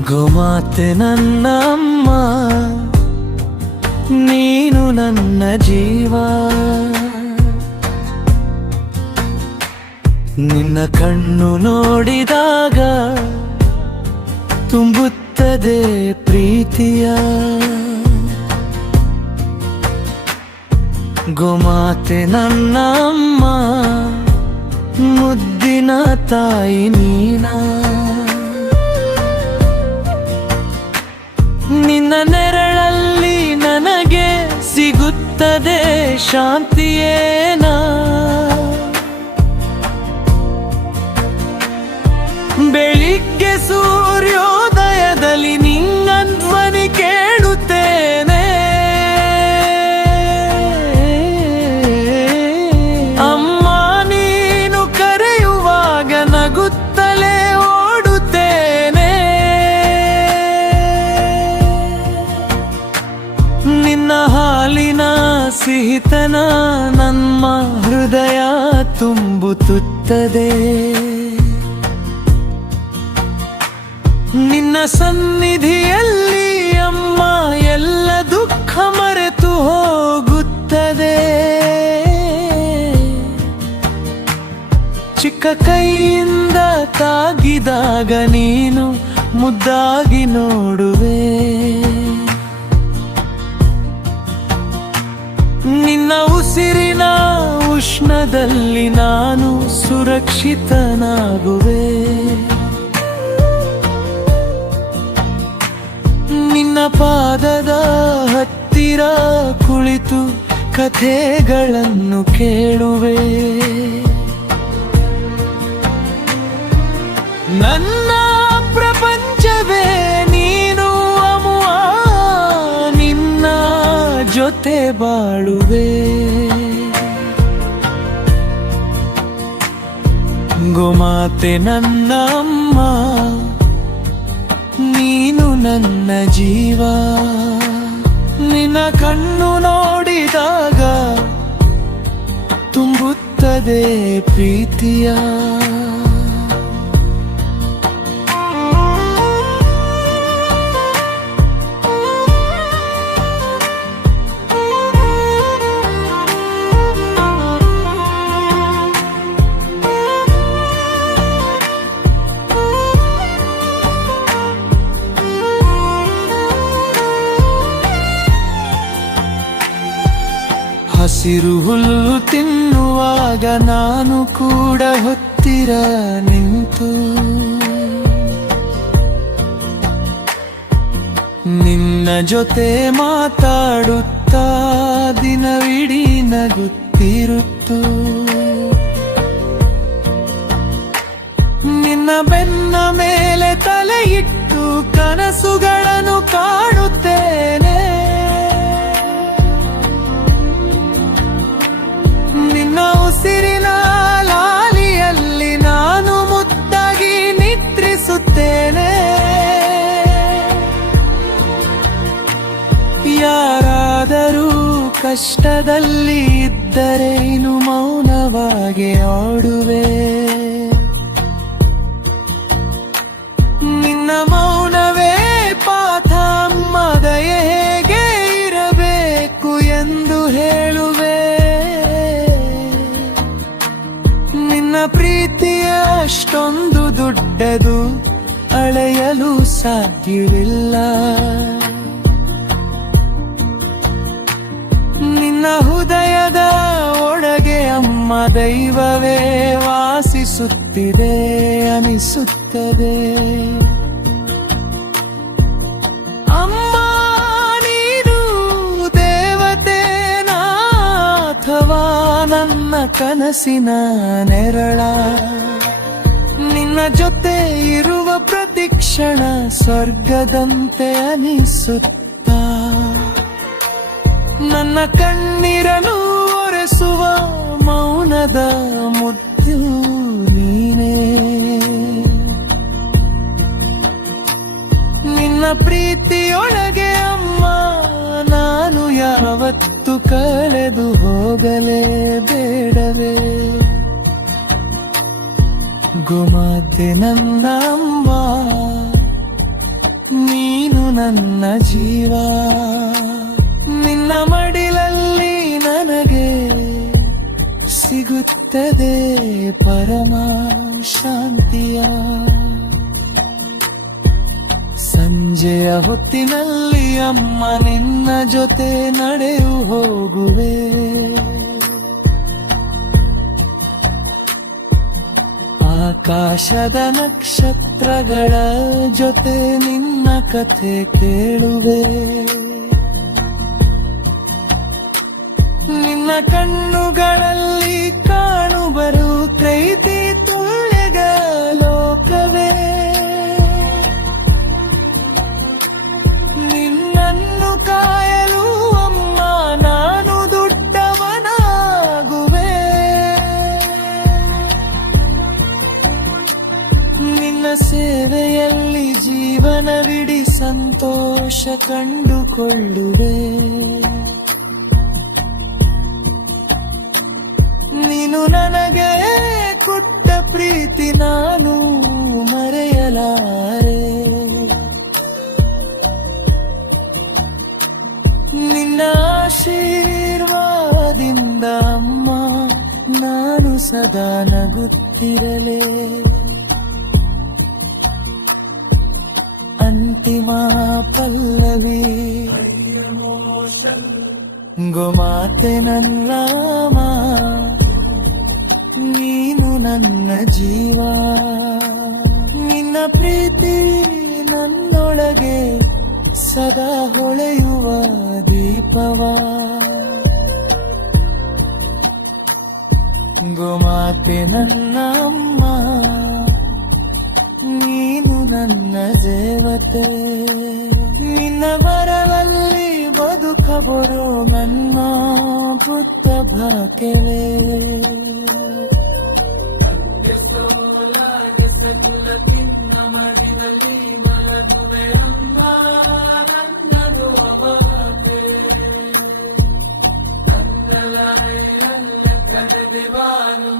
ಗೋಮಾತೆ ನನ್ನ ಅಮ್ಮ, ನೀನು ನನ್ನ ಜೀವ. ನಿನ್ನ ಕಣ್ಣು ನೋಡಿದಾಗ ತುಂಬುತ್ತದೆ ಪ್ರೀತಿಯ. ಗೋಮಾತೆ ನನ್ನ ಅಮ್ಮ, ಮುದ್ದಿನ ತಾಯಿ ನೀನ. ನಿನ್ನ ನೆರಳಲ್ಲಿ ನನಗೆ ಸಿಗುತ್ತದೆ ಶಾಂತಿಯೇನ. ಬೆಳಿಗ್ಗೆ ಸೂರ್ಯೋದಯದಲ್ಲಿ ನಿನ್ನ ಧ್ವನಿ ಕೇಳುತ್ತೇನೆ. ಅಮ್ಮ ನೀನು ಕರೆಯುವಾಗ ನಗುತ್ತಲೇ ಓಡುತ್ತೇನೆ. ನಿನ್ನ ಹಾಲಿನ ಸಿಹಿತನ ನಮ್ಮ ಹೃದಯ ತುಂಬುತ್ತದೆ. ನಿನ್ನ ಸನ್ನಿಧಿಯಲ್ಲಿ ಅಮ್ಮ ಎಲ್ಲ ದುಃಖ ಮರೆತು ಹೋಗುತ್ತದೆ. ಚಿಕ್ಕ ಕೈಯಿಂದ ತಾಗಿದಾಗ ನೀನು ಮುದ್ದಾಗಿ ನೋಡುವೆ. ನಿನ್ನ ಉಸಿರಿನ ಉಷ್ಣದಲ್ಲಿ ನಾನು ಸುರಕ್ಷಿತನಾಗುವೆ. ನಿನ್ನ ಪಾದದ ಹತ್ತಿರ ಕುಳಿತು ಕಥೆಗಳನ್ನು ಕೇಳುವೆ. ನನ್ನ ಪ್ರಪಂಚವೇ ನೀನು ಅಮ್ಮುವ, ನಿನ್ನ ಜೊತೆ ಬಾಳುವೆ. ಗೋಮಾತೆ ನನ್ನ ಅಮ್ಮ, ನೀನು ನನ್ನ ಜೀವ. ನಿನ್ನ ಕಣ್ಣು ನೋಡಿದಾಗ ತುಂಬುತ್ತದೆ ಪ್ರೀತಿಯ. ಹಸಿರು ಹುಲ್ಲು ತಿನ್ನುವಾಗ ನಾನು ಕೂಡ ಹೊತ್ತಿರ ನಿಂತು ನಿನ್ನ ಜೊತೆ ಮಾತಾಡುತ್ತಾ ದಿನವಿಡೀ ನಗುತ್ತಿರುತ್ತು. ನಿನ್ನ ಬೆನ್ನ ಮೇಲೆ ತಲೆಯಿಟ್ಟು ಕನಸುಗಳನ್ನು ಕಾಣುತ್ತೇನೆ. ನಿನ್ನ ಉಸಿರಿನ ಲಾಲಿಯಲ್ಲಿ ನಾನು ಮುದ್ದಾಗಿ ನಿದ್ರಿಸುತ್ತೇನೆ. ಯಾರಾದರೂ ಕಷ್ಟದಲ್ಲಿ ಇದ್ದರೆ ಇನ್ನು ಮೌನವಾಗಿ ಆಡುವೆ. ನಿನ್ನ ಮೌನವೇ ಪಾಠ, ಅಮ್ಮ ದಯೆ ಹೇಗೆ ಇರಬೇಕು ಎಂದು ಹೇಳುವೆ. ನಿನ್ನ ಪ್ರೀತಿಯ ಅಷ್ಟೊಂದು ದೊಡ್ಡದು, ಅಳೆಯಲು ಸಾಧ್ಯವಿಲ್ಲ. ನಿನ್ನ ಹೃದಯದ ಒಳಗೆ ಅಮ್ಮ ದೈವವೇ ವಾಸಿಸುತ್ತಿದೆ ಅನಿಸುತ್ತದೆ. ಅಮ್ಮ ನೀನು ದೇವತೆನಾ ಅಥವಾ ನನ್ನ ಕನಸಿನ ನೆರಳ? ನಿನ್ನ ಜೊತೆ ಇರುವ ಪ್ರತಿ ಕ್ಷಣ ಸ್ವರ್ಗದಂತೆ ಅನಿಸುತ್ತಾ, ನನ್ನ ಕಣ್ಣೀರನ್ನು ಒರೆಸುವ ಮೌನದ ಮುದ್ದು ನೀನೇ. ನಿನ್ನ ಪ್ರೀತಿಯೊಳಗೆ ಅಮ್ಮ ನಾನು ಯಾವತ್ತು ಕಳೆದು ಹೋಗಲೇ ಬೇಡವೇ. ಗೋಮಾತೆ ನನ್ನ ಅಮ್ಮ, ನನ್ನ ಜೀವ ನಿನ್ನ ಮಡಿಲಲ್ಲಿ ನನಗೆ ಸಿಗುತ್ತದೆ ಪರಮ ಶಾಂತಿಯ ಸಂಜೆಯ ಹೊತ್ತಿನಲ್ಲಿ ಅಮ್ಮ ನಿನ್ನ ಜೊತೆ ನಡೆಯು ಹೋಗುವೆ ಆಕಾಶದ ನಕ್ಷತ್ರಗಳ ಜೊತೆ ನಿನ್ನ ಕಥೆ ಕೇಳುವೆ ನಿನ್ನ ಕಣ್ಣುಗಳಲ್ಲಿ ಕಾಣುಬರು ಪ್ರೀತಿ ತುಳ್ಳೆಗ ಲೋಕವೇ ನಿನ್ನನ್ನು ಕಾಯಲು ಅಮ್ಮ ನಾನು ದೊಡ್ಡವನಾಗುವೆ ನಿನ್ನ ಸೇವೆಯಲ್ಲಿ ಜೀವನವಿಡೀ ಸಂತೋಷ ಕಂಡುಕೊಳ್ಳುವೆ ನೀನು ನನಗೆ ಕೊಟ್ಟ ಪ್ರೀತಿ ನಾನು ಮರೆಯಲಾರೆ ನಿನ್ನ ಆಶೀರ್ವಾದದಿಂದ ಅಮ್ಮ ನಾನು ಸದಾ ನಗುತ್ತಿರಲೇ ಅಂತಿಮ ಪಲ್ಲವಿ ಗೋಮಾತೆ ನನ್ನ ನೀನು ನನ್ನ ಜೀವ ನಿನ್ನ ಪ್ರೀತಿ ನನ್ನೊಳಗೆ ಸದಾ ಹೊಳೆಯುವ ದೀಪವ ಗೋಮಾತೆ ನನ್ನ ಅಮ್ಮ ನೀನು ನನ್ನ ದೇವತೆ ನಿನ್ನ ಬರಲಲ್ಲಿ ಬದುಕಬರು ನನ್ನ ಪುಟ್ಟ ಭಾಗ್ಯವೇ ನಿನ್ನ ಮಡಿಲಲ್ಲಿ ಮಲಗುವೆ ಅಮ್ಮ ನನ್ನದು ಅವಾಗೆ ಕರೆದೆ ಬಾನು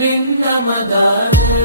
ನಿನ್ನ ಮದಾಗೆ